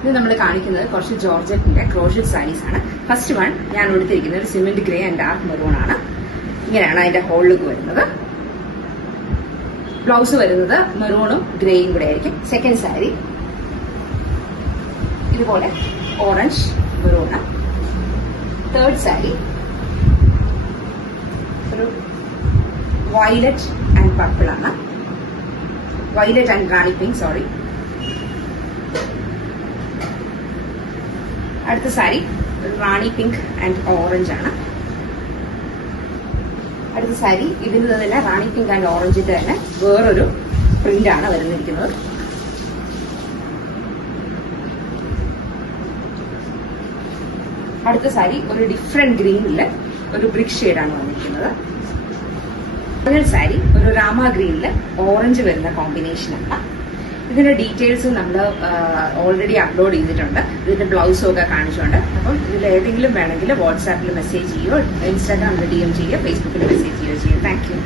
ഇത് നമ്മൾ കാണിക്കുന്നത് കുറച്ച് ജോർജറ്റിന്റെ ക്രോഷറ്റ് സാരീസ് ആണ്. ഫസ്റ്റ് വൺ ഞാൻ എടുത്തിരിക്കുന്നത് ഒരു cement grey and dark maroon ആണ്. ഇങ്ങനെയാണ് അതിന്റെ ഹോൾ ലുക്ക് വരുന്നത്. ബ്ലൗസ് വരുന്നത് മെറൂണും ഗ്രേയും കൂടെ ആയിരിക്കും. സെക്കൻഡ് സാരി ഇതുപോലെ ഓറഞ്ച് മെറൂണ്. തേർഡ് സാരി ഒരു വയലറ്റ് ആൻഡ് പർപ്പിൾ ആണ്. Violet and Rani pink, sorry. അടുത്ത സാരി റാണി പിങ്ക് ആൻഡ് ഓറഞ്ച് ആണ്. അടുത്ത സാരി ഇതിൽ തന്നെ റാണി പിങ്ക് ആൻഡ് ഓറഞ്ചിന്റെ തന്നെ വേറൊരു പ്രിന്റ് ആണ് വരുന്നിരിക്കുന്നത്. അടുത്ത സാരി ഒരു ഡിഫറെന്റ് ഗ്രീനില് ഒരു ബ്രിക്ക് ഷെയ്ഡാണ് വന്നിരിക്കുന്നത്. ഫൈനൽ സാരി ഒരു രാമ ഗ്രീനില് ഓറഞ്ച് വരുന്ന കോമ്പിനേഷനാണ്. ഇതിന്റെ ഡീറ്റെയിൽസ് നമ്മൾ ഓൾറെഡി അപ്ലോഡ് ചെയ്തിട്ടുണ്ട്. ഇതിന്റെ ബ്ലൗസും ഒക്കെ കാണിച്ചുകൊണ്ട്. അപ്പം ഇതിൽ ഏതെങ്കിലും വേണമെങ്കിൽ വാട്സാപ്പിൽ മെസ്സേജ് ചെയ്യുകയോ ഇൻസ്റ്റാഗ്രാമിൽ DM ചെയ്യുകയോ ഫേസ്ബുക്കിൽ മെസ്സേജ് ചെയ്യുകയോ ചെയ്യും. Thank you.